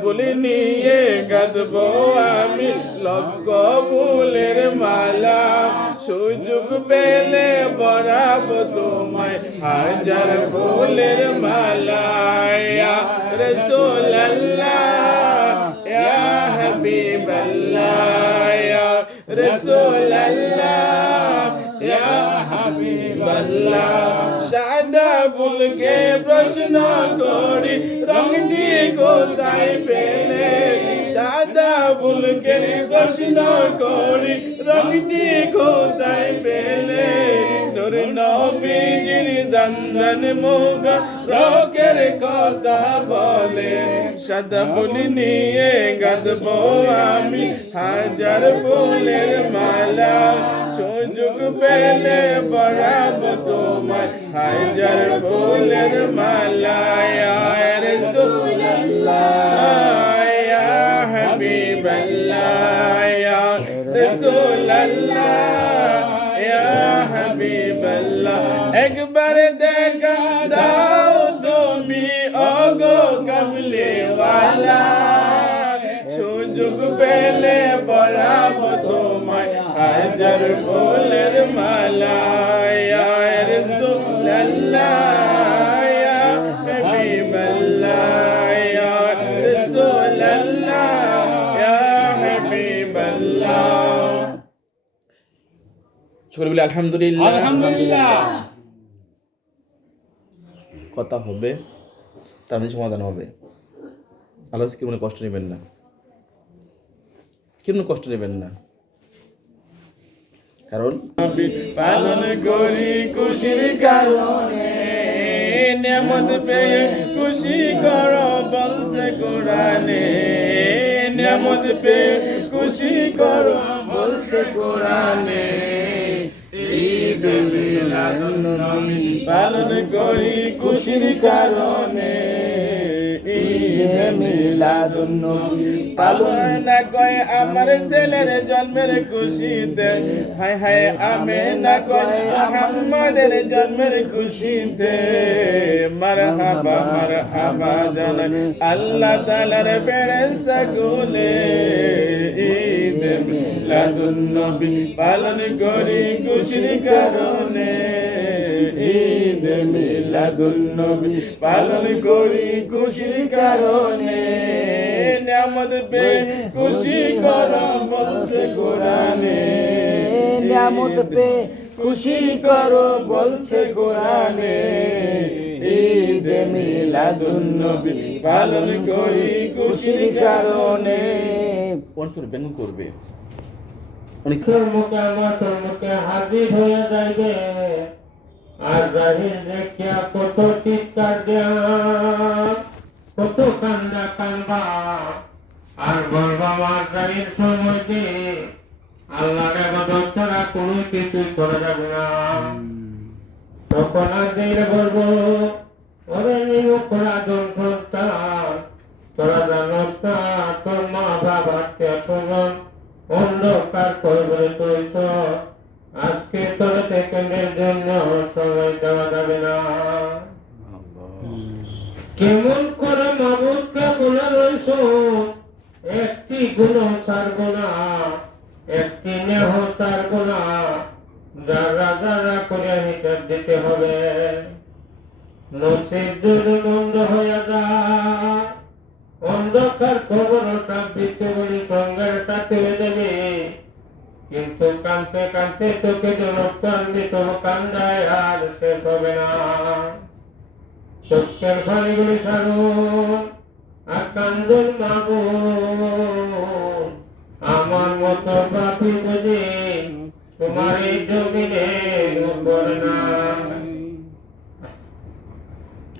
ফুলি নিয়ে গাঁথবো আমি লক্ষ ফুলের মালা, সুযোগ পেলে পরাবো তোমায় হাজার ফুলের মালা। ইয়া রাসূলুল্লাহ ইয়া হাবিবাল্লাহ ইয়া রাসূলুল্লাহ ইয়া হাবিবাল্লাহ। সাদা ফুলকে প্রশ্ন করি রঙটি কোথায় পেলে, সাদা ফুলকে প্রশ্ন করি রঙটি কোথায় পেলে, নূর নবীজির দন্দন মুখ রকের কথা বলে, সাদা ফুল নিয়ে গাঁথবো আমি হাজার ফুলের মালা, সুযোগ পেলে পরাবো তোমায় হাজার ফুলের মালা। ইয়া রাসূলুল্লাহ ইয়া হাবিবাল্লাহ ইয়া রাসূলুল্লাহ ইয়া হাবিবাল্লাহ। একবার দেখা দাও তুমি ওগো কামলিওয়ালা, সুযোগ পেলে পরাবো তোমায় হাজার ফুলের মালা। ইয়া রাসূলুল্লাহ ইয়া হাবিবাল্লাহ ইয়া রাসূলুল্লাহ ইয়া হাবিবাল্লাহ। সকলে বলি আলহামদুলিল্লাহ। আলহামদুলিল্লাহ। কথা হবে তার মধ্যে সমাধান হবে। আল্লাহ কি মনে কষ্ট নেবেন না, কেন কষ্ট নেবেন না, কারণ পালন করি খুশির কারণে, নিয়ামত পেয়ে খুশি করো বলছে কোরআনে, নিয়ামত পেয়ে খুশি করো বলছে কোরআনে। ঈদ মিলাদুন নবী পালন করি খুশির কারণে, ঈদ মিলাদুন নবী পালন না কয় আমার ছেলের জন্মের খুশিতে, হায় হায় আমেনা কয় মুহাম্মাদের জন্মের খুশিতে। মারহাবা মারহাবা জানান আল্লাহ তাআলার ফেরেশতা কুলে, ঈদ মিলাদুন নবী পালন করি খুশির কারণে, ঈদ মিলাদুন নবী পালন করি খুশির কারণে। নিয়ামত পেয়ে খুশি করো বলছে কোরআনে, নিয়ামত পেয়ে খুশি করো বলছে কোরআনে। ঈদ মিলাদুন নবী পালন করি খুশির কারণে। অনেক ব্যঙ্গ করবে, অনেক মুখে হাজির হয়ে যাইবে, আর জাহির দেখিয়া কত চিৎকার দেয়া, কত কান্দা কান্দা, আর বলবা আমার জাহির সময় যে আল্লাহর ইবাদত ছাড়া কোনো কিছু করা যাবে না। তখন আজের বলবো ওরে নিরপরাধন সন্তান, তোরা জানোস না তোর মা বাবার কেমন অন্ধকার করে তুইছ, আজকে তোর সেকেন্ডের জন্য সময় দেওয়া যাবে না। কেমন করে মাবুদকে বলে রইছ, একটি গুণ ছাড়ব না, একটি নেহ ছাড়ব না, যারা যারা করে হিসাব দিতে হবে। নসিব যদি মন্দ হয়ে যায়, অন্ধকার খবর সব দিতে বলি সঙ্গের সাথে দেবে, কিন্তু কানতে কানতে তোকে জনক কান্দি তোর কান্দায় আর শেষ হবে না। চোখের ফানিগুলি সারুন আর কান্দুন মাবুদ, আমার মতো পাপী বুঝি তোমার এই জমিনে উপর না।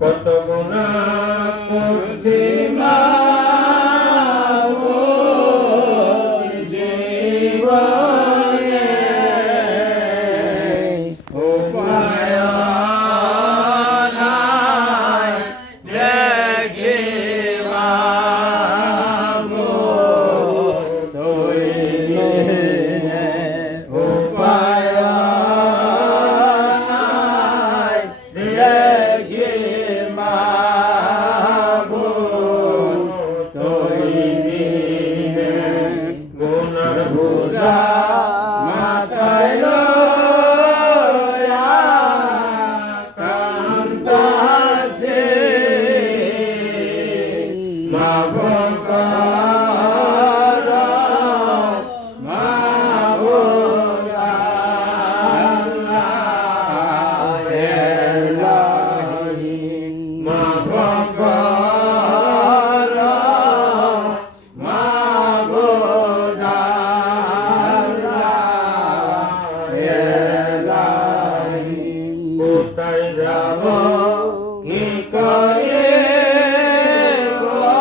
কত গুনাহ করছি মাবুদ জীবনে, উপায় নাই দেখি মাবুদ, তুই উপায় নাই দেখি মাবুদ, যাব কি করে গো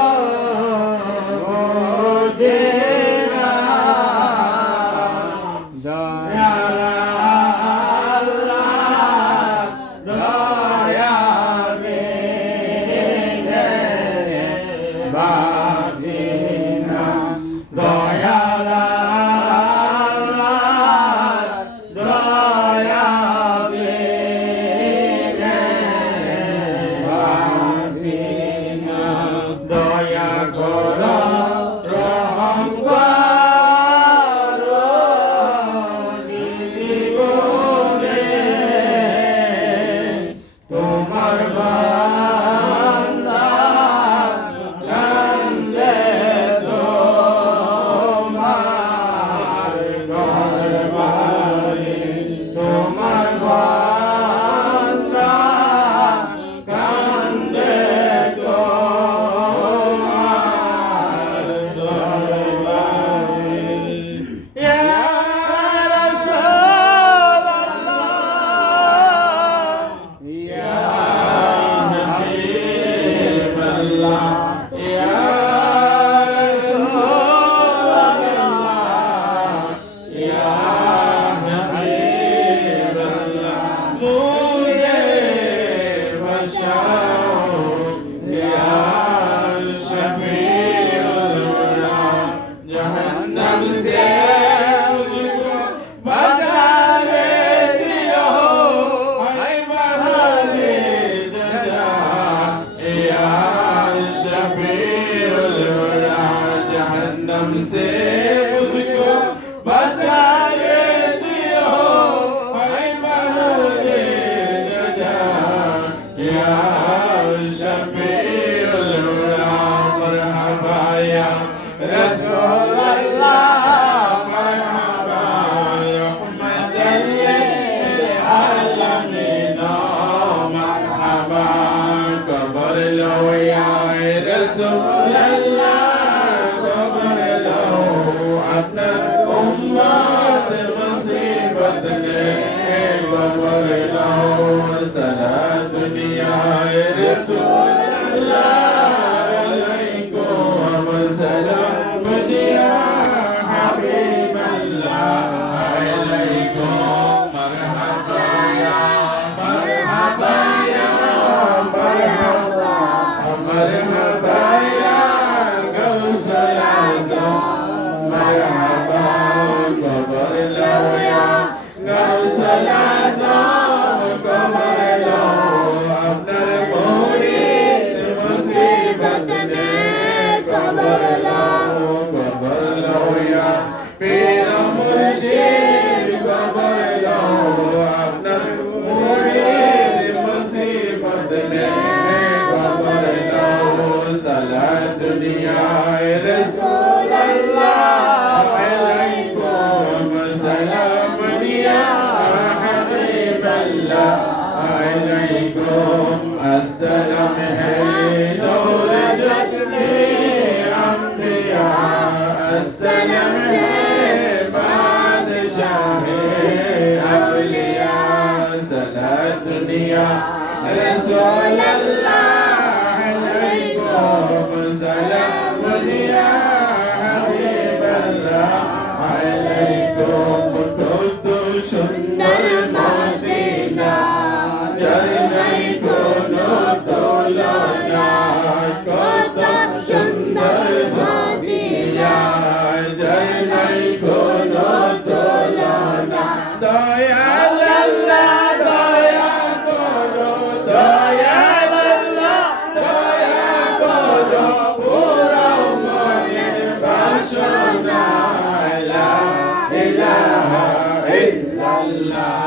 বোঝে না দয়াল আল্লাহ দয়া বিনে বাঁচি না দয়াল আল্লাহ দয়া বিনে বাঁচি না দয়া করো রহম করো জীবনে তোমার বান্দা কান্দে তোমার দরবারে তোমার বান্দা কান্দে তোমার দরবারে ইয়া রাসূলুল্লাহ ইয়া হাবিবাল্লাহ ইয়া রাসূলুল্লাহ ইয়া হাবিবাল্লাহ মুঝে বচাओ ইয়া शफीउल्लाह जहन्नम से मुझको बचा ले दियो हाय बहारे दया या शफीउल्लाह जहन्नम से मुझको बचा ले दियो हाय बहारे दया या शफीउल्लाह मरहबा या रसूल अल्लाह मरहबा रहमतल लिल आलमीन मरहबा कबर लो या रसूल अल्लाह कबर लो আপনার উম্মত মুসিবত নে কবর লো সারা দুনিয়া রসূল আলাইকুম সালাম দিয়া হাবিবাল্লাহ আলাইকুম মারহাবা ইয়া মারহাবা ইয়া মারহাবা মারহাবা ইয়া গৌসুল আযম মারহাবা কবর লো ইয়া গৌসুল আযম কবর লো আপনার মুরিদ মুসিবত নে কবর লো ইয়া পীর মুর্শিদ কবর লো আপনার মুরিদ মুসিবত নে কবর লো সারা দুনিয়া রসূল আল্লাহ আলাইকুম সালাম ইয়া হাবিবাল্লাহ আলাইকুম আসসালাম হে নূর জশনে अंबिया अस्सलाम है बादशाह अवलिया सदा दुनिया रसूल अल्लाह अलैकुम सलाम या हबीबल्लाह अलैकुम कत सुंदर मदीना जर नहीं कोनो तुलना कत सुंदर मदीना जर नहीं कोनो तुलना दयाल अल्लाह दया करो दयाल अल्लाह दया करो पूरा उम्मत बाशना ला इलाहा इल्लल्लाह